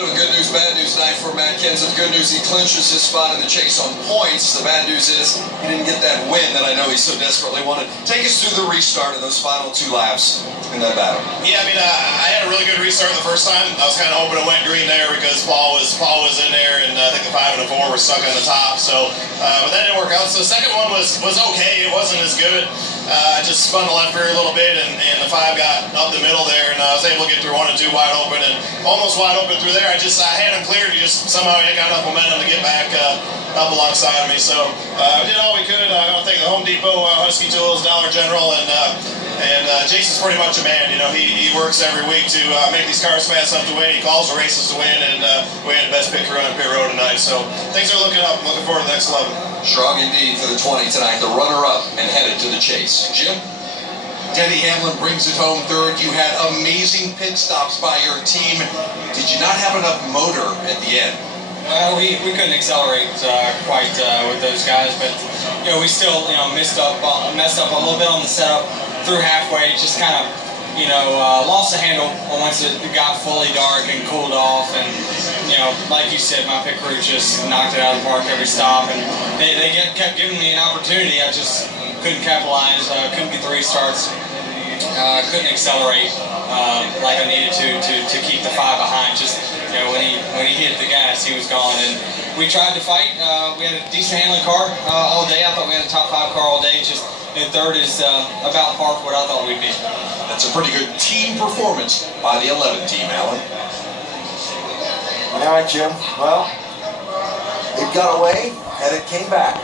Good news, bad news night for Matt Kenseth. Good news, he clinches his spot in the chase on points. The bad news is he didn't get that win that I know he so desperately wanted. Take us through the restart of those final 2 laps in that battle. Yeah, I mean, I had a really good restart the first time. I was kind of hoping it went green there because Paul was in there, and I think the 5 and the 4 were stuck on the top. So, but that didn't work out. So the second one was okay. It wasn't as good. I just spun the left rear a little bit, and the 5 got up the middle there, and I was able to get through 1 and 2 wide open, and almost wide open through there. I had him cleared. He just somehow got enough momentum to get back up alongside of me. So we did all we could. I think the Home Depot, Husky Tools, Dollar General, and Jason's pretty much a man. You know, he works every week to make these cars fast enough to win. He calls the races to win, and we had the best pit crew on pit road tonight. So things are looking up. I'm looking forward to the next 11. Strong indeed for the 20 tonight. The runner-up and headed to the chase. Jim? Denny Hamlin brings it home third. You had amazing pit stops by your team. Did you not have enough motor at the end? We couldn't accelerate quite with those guys, but you know we still messed up a little bit on the setup through halfway. Just kind of lost the handle once it got fully dark and cooled off, and like you said, my pit crew just knocked it out of the park every stop, and they kept giving me an opportunity. I just couldn't capitalize, couldn't get the restarts, couldn't accelerate like I needed to keep the 5 behind. Just when he hit the gas, he was gone, and we tried to fight. We had a decent handling car all day. I thought we had a top 5 car all day. Just third is about par for what I thought we'd be. That's a pretty good team performance by the 11 team, Alan. All right, Jim. Well, it got away and it came back.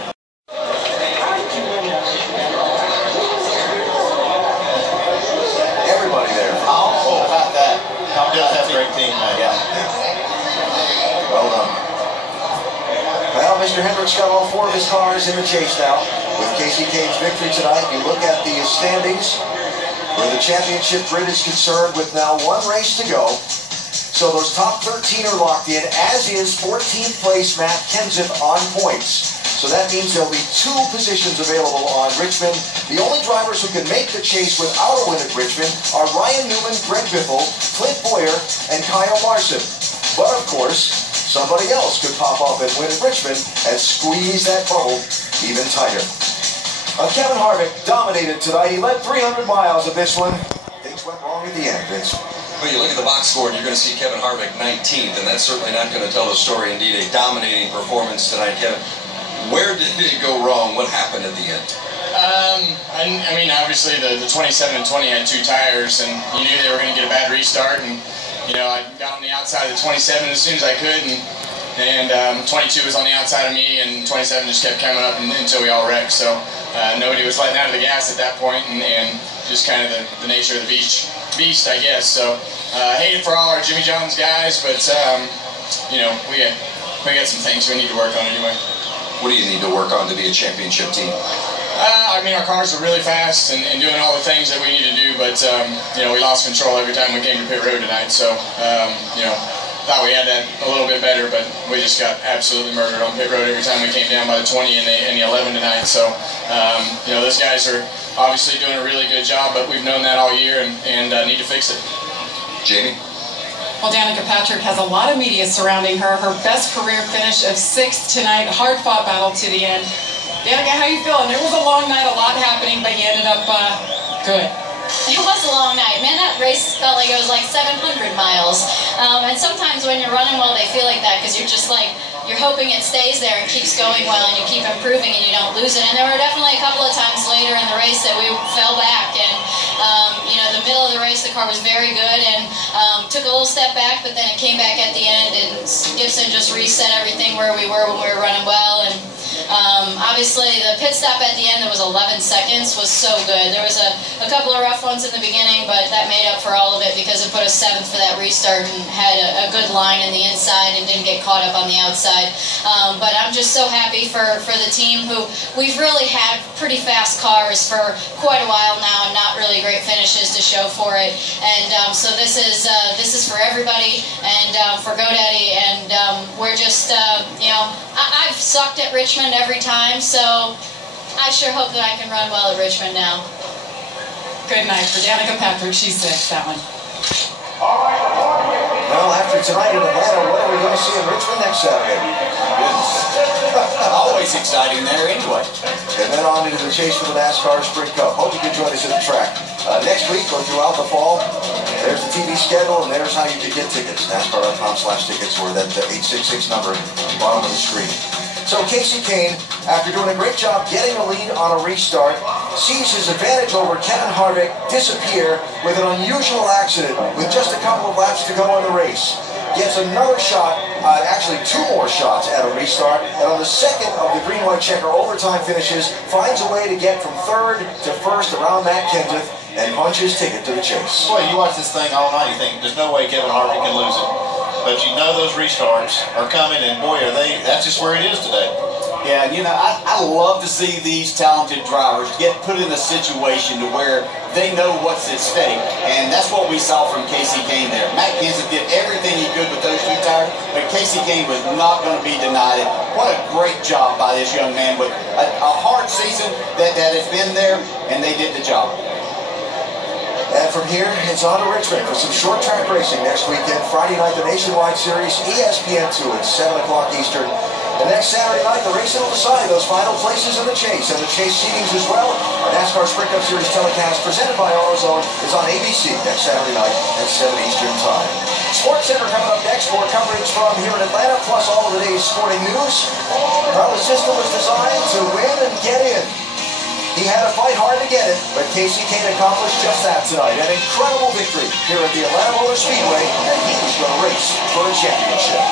Everybody there. Oh, about that. Tom does have a great team, man. Yeah. Well done. Well, Mr. Hendricks got all 4 of his cars in the chase now. With Kasey Kahne's victory tonight, you look at the standings where the championship grid is concerned with now 1 race to go. So those top 13 are locked in, as is 14th place Matt Kenseth on points. So that means there'll be 2 positions available on Richmond. The only drivers who can make the chase without a win at Richmond are Ryan Newman, Greg Biffle, Clint Bowyer, and Kyle Larson. But of course, somebody else could pop up and win at Richmond and squeeze that bubble even tighter. Kevin Harvick dominated tonight. He led 300 miles of this one. Things went wrong at the end, Vince. Well, you look at the box score, and you're going to see Kevin Harvick 19th, and that's certainly not going to tell the story. Indeed, a dominating performance tonight, Kevin. Where did it go wrong? What happened at the end? I mean, obviously the 27 and 20 had 2 tires, and you knew they were going to get a bad restart. And I got on the outside of the 27 as soon as I could, and 22 was on the outside of me, and 27 just kept coming up until we all wrecked. So nobody was letting out of the gas at that point, and just kind of the nature of the beast, I guess. So I hate it for all our Jimmy John's guys, but we got some things we need to work on anyway. What do you need to work on to be a championship team? I mean, our cars are really fast and doing all the things that we need to do, but we lost control every time we came to pit road tonight. So thought we had that a little bit better, but we just got absolutely murdered on pit road every time we came down by the 20 and the 11 tonight. So those guys are obviously doing a really good job, but we've known that all year and need to fix it. Jamie? Well, Danica Patrick has a lot of media surrounding her. Her best career finish of 6th tonight. Hard-fought battle to the end. Danica, how you feeling? It was a long night, a lot happening, but you ended up good. It was a long night, man. That race felt like it was like 700 miles. And sometimes when you're running well, they feel like that because you're just like, you're hoping it stays there and keeps going well and you keep improving and you don't lose it. And there were definitely a couple of times later in the race that we fell back. And, the middle of the race, the car was very good and took a little step back, but then it came back at the end and Gibson just reset everything where we were when we were running well. And obviously the pit stop at the end, that was 11 seconds, was so good. There was a couple of rough ones in the beginning, but that made up for all of it because it put us 7th for that restart and had a good line in the inside and didn't get caught up on the outside. But I'm just so happy for the team who we've really had pretty fast cars for quite a while now and not really great finishes to show for it. And so this is for everybody and for GoDaddy, and we're just I've sucked at Richmond every time, so I sure hope that I can run well at Richmond now. Good night for Danica Patrick. She's 6th, that one. Well, after tonight in Atlanta, we'll see in Richmond next Saturday. Always exciting there anyway. And then on into the chase for the NASCAR Sprint Cup. Hope you can join us at the track. Next week or throughout the fall, there's the TV schedule and there's how you can get tickets. NASCAR.com/tickets or that 866 number at the bottom of the screen. So Kasey Kahne, after doing a great job getting a lead on a restart, sees his advantage over Kevin Harvick disappear with an unusual accident with just a couple of laps to go in the race. Gets another shot, actually two more shots at a restart, and on the second of the green-white checker overtime finishes, finds a way to get from third to first around Matt Kenseth and punches ticket to the chase. Boy, you watch this thing all night, you think, there's no way Kevin Harvick can lose it. But you know those restarts are coming, and boy, are they, that's just where it is today. Yeah, you know, I love to see these talented drivers get put in a situation to where they know what's at stake, and that's what we saw from Kasey Kahne there. Matt Kenseth did everything he could with those two tires, but Kasey Kahne was not going to be denied it. What a great job by this young man with a hard season that has been there, and they did the job. And from here, it's on to Richmond for some short track racing next weekend. Friday night, the Nationwide Series, ESPN2 at 7 o'clock Eastern. And next Saturday night, the racing will decide those final places in the chase and the chase seedings as well. Our NASCAR Sprint Cup Series telecast presented by AutoZone is on ABC next Saturday night at 7 Eastern time. Sports Center coming up next. More coverage from here in Atlanta, plus all of the day's sporting news. Well, the system was designed to win and get in. He had to fight hard to get it, but Kasey Kahne accomplished just that tonight. An incredible victory here at the Atlanta Motor Speedway, and he was going to race for a championship.